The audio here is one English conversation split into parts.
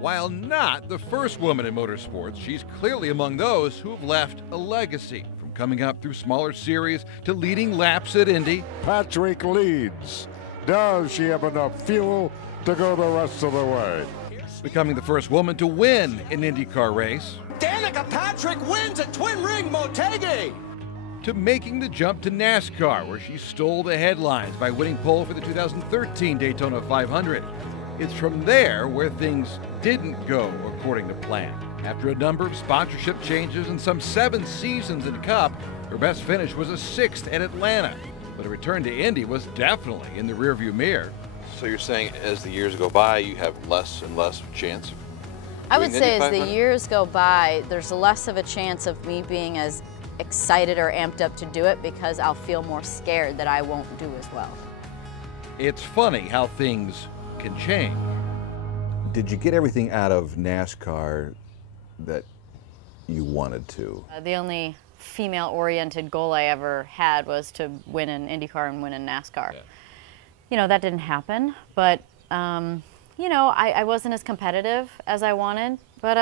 While not the first woman in motorsports, she's clearly among those who have left a legacy, from coming up through smaller series to leading laps at Indy. Patrick leads. Does she have enough fuel to go the rest of the way? Becoming the first woman to win an IndyCar race. Danica Patrick wins at Twin Ring Motegi. To making the jump to NASCAR, where she stole the headlines by winning pole for the 2013 Daytona 500. It's from there where things didn't go according to plan. After a number of sponsorship changes and some 7 seasons in Cup, her best finish was a 6th at Atlanta. But a return to Indy was definitely in the rearview mirror. So you're saying as the years go by, you have less and less chance? I would say as the years go by, there's less of a chance of me being as excited or amped up to do it because I'll feel more scared that I won't do as well. It's funny how things can change. Did you get everything out of NASCAR that you wanted to? The only female-oriented goal I ever had was to win in IndyCar and win in NASCAR. Yeah. You know, that didn't happen, but, you know, I wasn't as competitive as I wanted, but,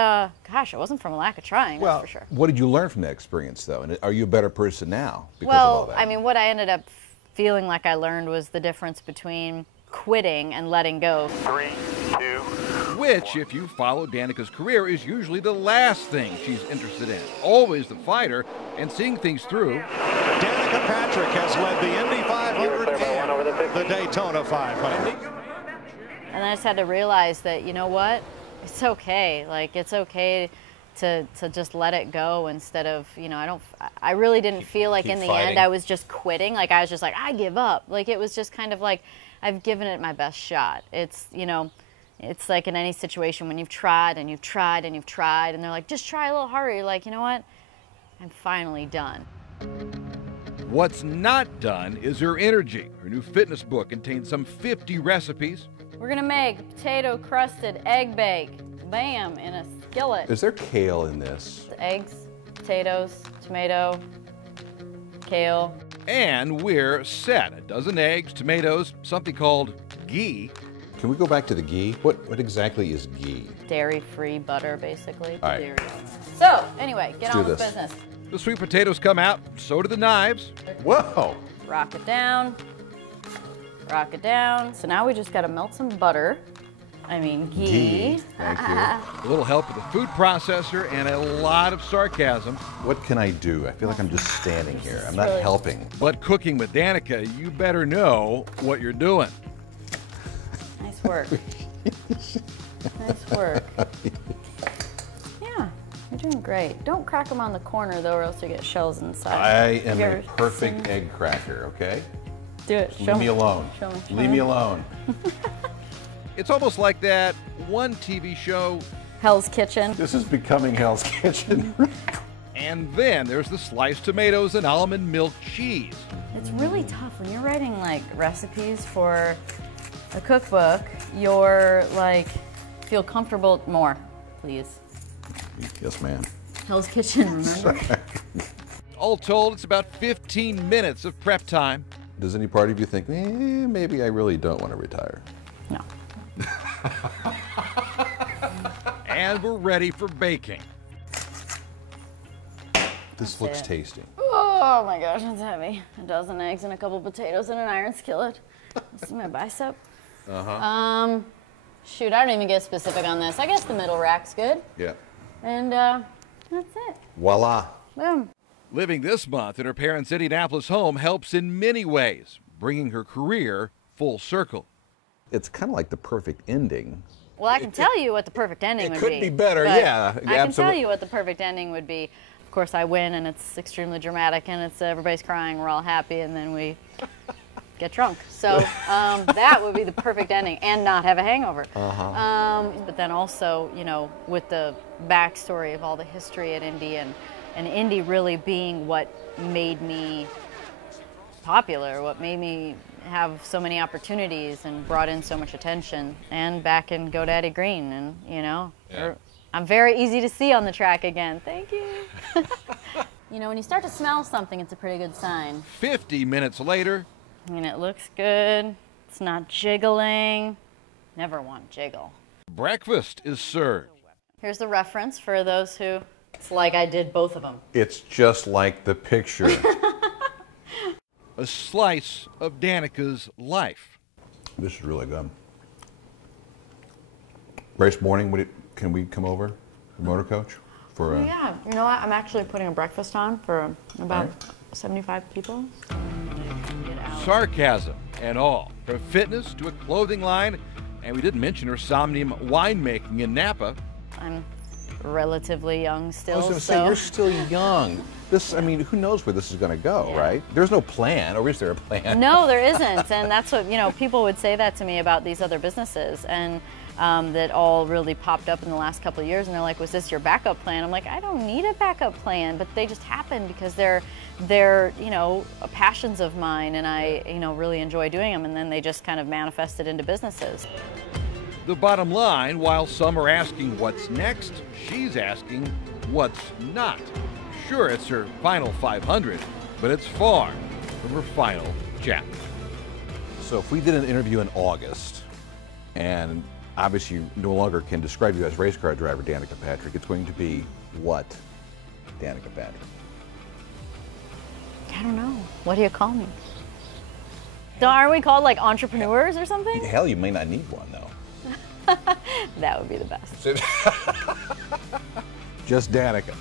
gosh, it wasn't from a lack of trying, that's for sure. What did you learn from that experience, though? And are you a better person now because of all that? I mean, what I ended up feeling like I learned was the difference between quitting and letting go. 3, 2. Which, if you follow Danica's career, is usually the last thing she's interested in. Always the fighter and seeing things through. Danica Patrick has led the Indy 500 and the Daytona 500. And I just had to realize that, you know what? It's okay. Like, it's okay to just let it go instead of, you know, I really didn't feel like in the end I was just quitting. Like, I was just like, I give up. Like, it was just kind of like, I've given it my best shot. It's, you know, it's like in any situation when you've tried and you've tried and you've tried and they're like, just try a little harder. You're like, you know what? I'm finally done. What's not done is her energy. Her new fitness book contains some 50 recipes. We're gonna make potato crusted egg bake. Bam, in a skillet. Is there kale in this? Eggs, potatoes, tomato, kale. And we're set. A dozen eggs, tomatoes, something called ghee. Can we go back to the ghee? What exactly is ghee? Dairy-free butter, basically. All right. So, anyway, get on with business. The sweet potatoes come out, so do the knives. Whoa! Rock it down. Rock it down. So now we just gotta melt some butter. I mean, ghee. Thank you. A little help with the food processor and a lot of sarcasm. What can I do? I feel like I'm just standing here. I'm not helping. But cooking with Danica, you better know what you're doing. Nice work. Nice work. Yeah, you're doing great. Don't crack them on the corner, though, or else you get shells inside. I am a perfect egg cracker, okay? Do it. Leave me alone. Show me. Leave me alone. It's almost like that one TV show, Hell's Kitchen. This is becoming Hell's Kitchen. And then there's the sliced tomatoes and almond milk cheese. It's really tough when you're writing like recipes for a cookbook. You're like, feel comfortable more, please. Yes, ma'am. Hell's Kitchen, remember? All told, it's about 15 minutes of prep time. Does any part of you think, maybe I really don't want to retire? No. And we're ready for baking. This looks tasty. Oh my gosh, it's heavy. A dozen eggs and a couple potatoes in an iron skillet. See my bicep? Shoot, I don't even get specific on this. I guess the middle rack's good. Yeah. And that's it. Voila. Boom. Living this month in her parents' Indianapolis home helps in many ways, bringing her career full circle. It's kind of like the perfect ending. Well, I can tell you what the perfect ending would be. It could be better, yeah. I can tell you what the perfect ending would be. Of course, I win, and it's extremely dramatic, and it's everybody's crying, we're all happy, and then we get drunk. So that would be the perfect ending, and not have a hangover. But then also, you know, with the backstory of all the history at Indy, and Indy really being what made me popular, what made me have so many opportunities and brought in so much attention, and back in GoDaddy Green, and you know, I'm very easy to see on the track again. Thank you. You know, when you start to smell something, it's a pretty good sign. 50 minutes later. I mean, it looks good. It's not jiggling. Never want jiggle. Breakfast is served. Here's the reference for those who, it's like I did both of them. It's just like the picture. A slice of Danica's life. This is really good. Race morning, can we come over, motor coach? For Yeah, you know what? I'm actually putting a breakfast on for about 75 people. Sarcasm and all, from fitness to a clothing line, and we didn't mention her Somnium winemaking in Napa. I'm relatively young still. I was going to say, you're still young. This, I mean, who knows where this is going to go, right? There's no plan, or is there a plan? No, there isn't, and that's what, you know, people would say that to me about these other businesses, and that all really popped up in the last couple of years, and they're like, was this your backup plan? I'm like, I don't need a backup plan, but they just happen because they're you know, passions of mine, and I, you know, really enjoy doing them, and then they just kind of manifested into businesses. The bottom line, while some are asking what's next, she's asking what's not. Sure, it's her final 500, but it's far from her final chapter. So if we did an interview in August, and obviously you no longer can describe you as race car driver Danica Patrick, it's going to be what, Danica Patrick? I don't know. What do you call me? So aren't we called like entrepreneurs or something? Hell, you may not need one, though. That would be the best. Just Danica.